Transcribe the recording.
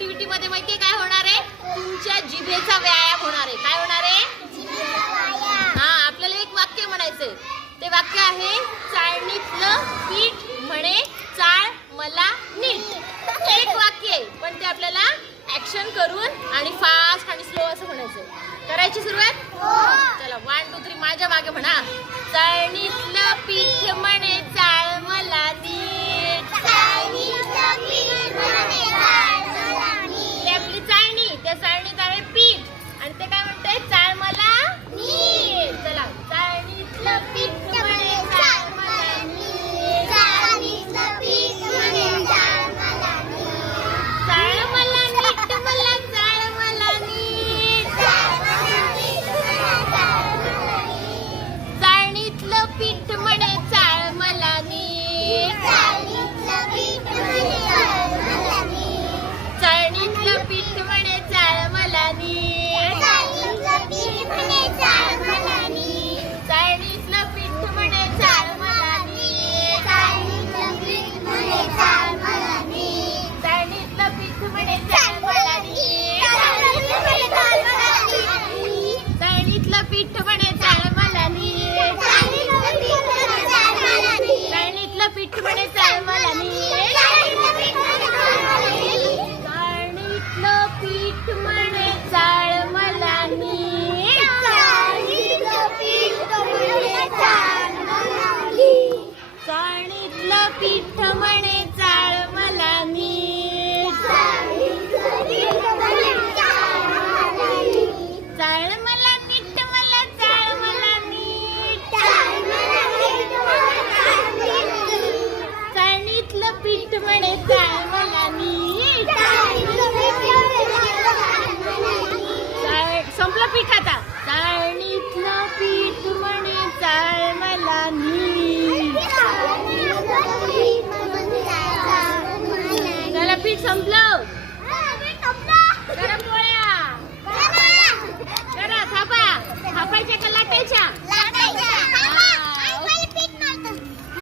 Activity मध्ये माहितीये काय होणार आहे? तुमच्या जिभेचा व्यायाम होणार आहे. काय होणार आहे? हा, आपल्याला एक वाक्य म्हणायचंय. ते वाक्य आहे, चाळणीतलं पीठ म्हणे चाळ मला नीट. एक वाक्य आहे, पण ते आपल्याला ऍक्शन करून आणि फास्ट आणि स्लो असं म्हणायचंय. करायची सुरुवात? चला 1 2 3 माझ्या मागे म्हणा. चाळणीतलं पीठ म्हणे चाळ मला नीट. आपली चाळणी, त्या चाळणीत आहे पीठ आणि ते काय म्हणतंय? चाळ मला नीट. चला, चाळणीतलं पीठ म्हणे चाळ मला नीट. चाळ मला नीट, मला चाळ मला नीट. चाळणीतलं पीठ म्हणे चाळ मला नीट. चाळणीतलं पीठ म्हणे चाळ मला नीट. चाळणीतलं पीठ म्हणे चाळ मला नीट. चाळणीतलं पीठ म्हणे चाळ मला नीट. चाळणीतलं पीठ म्हणे चाळ मला नीट. चाळणीतलं पीठ म्हणे चाळ मला नीट. चाळणीतलं पीठ म्हणे चाळ मला नीट. चाळणीतलं पीठ म्हणे चाळ मला नीट. चाळणीतलं पीठ म्हणे चाळ मला नीट. चाळणीतलं पीठ म्हणे चाळ मला नीट. चाळ मला नीट, मला चाळ मला नीट. चाळणीतलं पीठ म्हणे चाळ मला नीट. संपलं पीठ आता. चाळणीतलं पीठ म्हणे चाळ मला नीट. झालं पीठ संपलं.